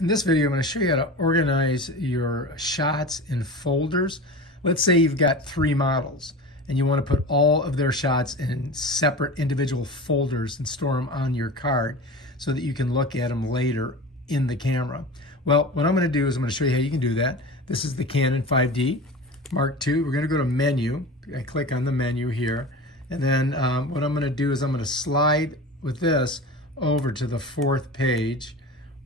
In this video, I'm going to show you how to organize your shots in folders. Let's say you've got 3 models and you want to put all of their shots in separate individual folders and store them on your card so that you can look at them later in the camera. Well, what I'm going to do is I'm going to show you how you can do that. This is the Canon 5D Mark II. We're going to go to Menu. I click on the menu here. And then what I'm going to do is I'm going to slide with this over to the 4th page,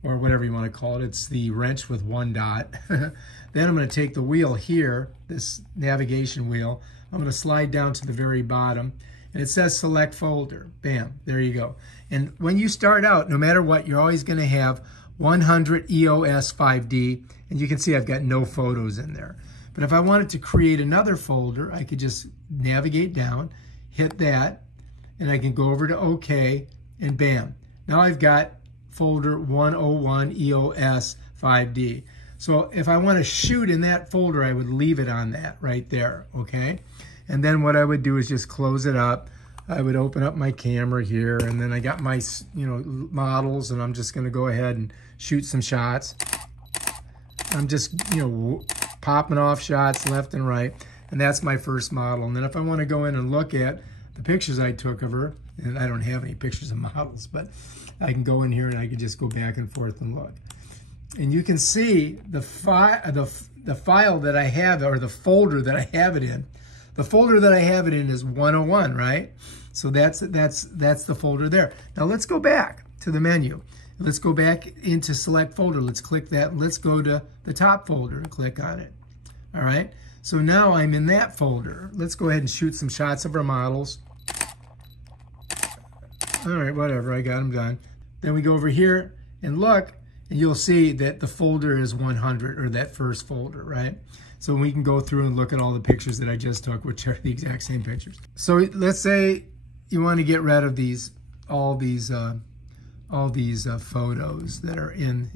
or whatever you want to call it. It's the wrench with 1 dot. Then I'm going to take the wheel here, this navigation wheel. I'm going to slide down to the very bottom, and it says select folder. Bam, there you go. And when you start out, no matter what, you're always going to have 100 EOS 5D, and you can see I've got no photos in there. But if I wanted to create another folder, I could just navigate down, hit that, and I can go over to OK, and bam. Now I've got folder 101 EOS 5D. So if I want to shoot in that folder, I would leave it on that right there, okay? And then what I would do is just close it up. I would open up my camera here, and then I got my, models, and I'm just going to go ahead and shoot some shots. I'm just, popping off shots left and right, and that's my first model. And then if I want to go in and look at the pictures I took of her, and I don't have any pictures of models, but I can go in here and I can just go back and forth and look. And you can see the file that I have, or the folder that I have it in. The folder that I have it in is 101, right? So that's the folder there. Now let's go back to the menu. Let's go back into select folder. Let's click that. And let's go to the top folder and click on it. All right. So now I'm in that folder. Let's go ahead and shoot some shots of our models. All right, whatever, I got them done. Then we go over here and look, and you'll see that the folder is 100, or that first folder, right? So we can go through and look at all the pictures that I just took, which are the exact same pictures. So let's say you want to get rid of all these photos that are in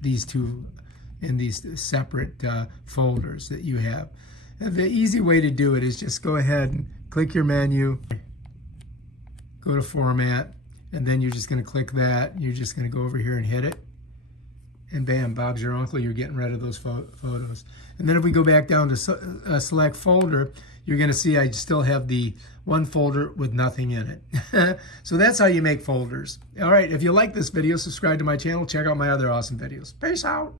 these separate folders that you have. And the easy way to do it is just go ahead and click your menu, go to Format, and then you're just going to click that. You're just going to go over here and hit it. And bam, Bob's your uncle. You're getting rid of those photos. And then if we go back down to Select Folder, you're going to see I still have the one folder with nothing in it. So that's how you make folders. All right, if you like this video, subscribe to my channel. Check out my other awesome videos. Peace out.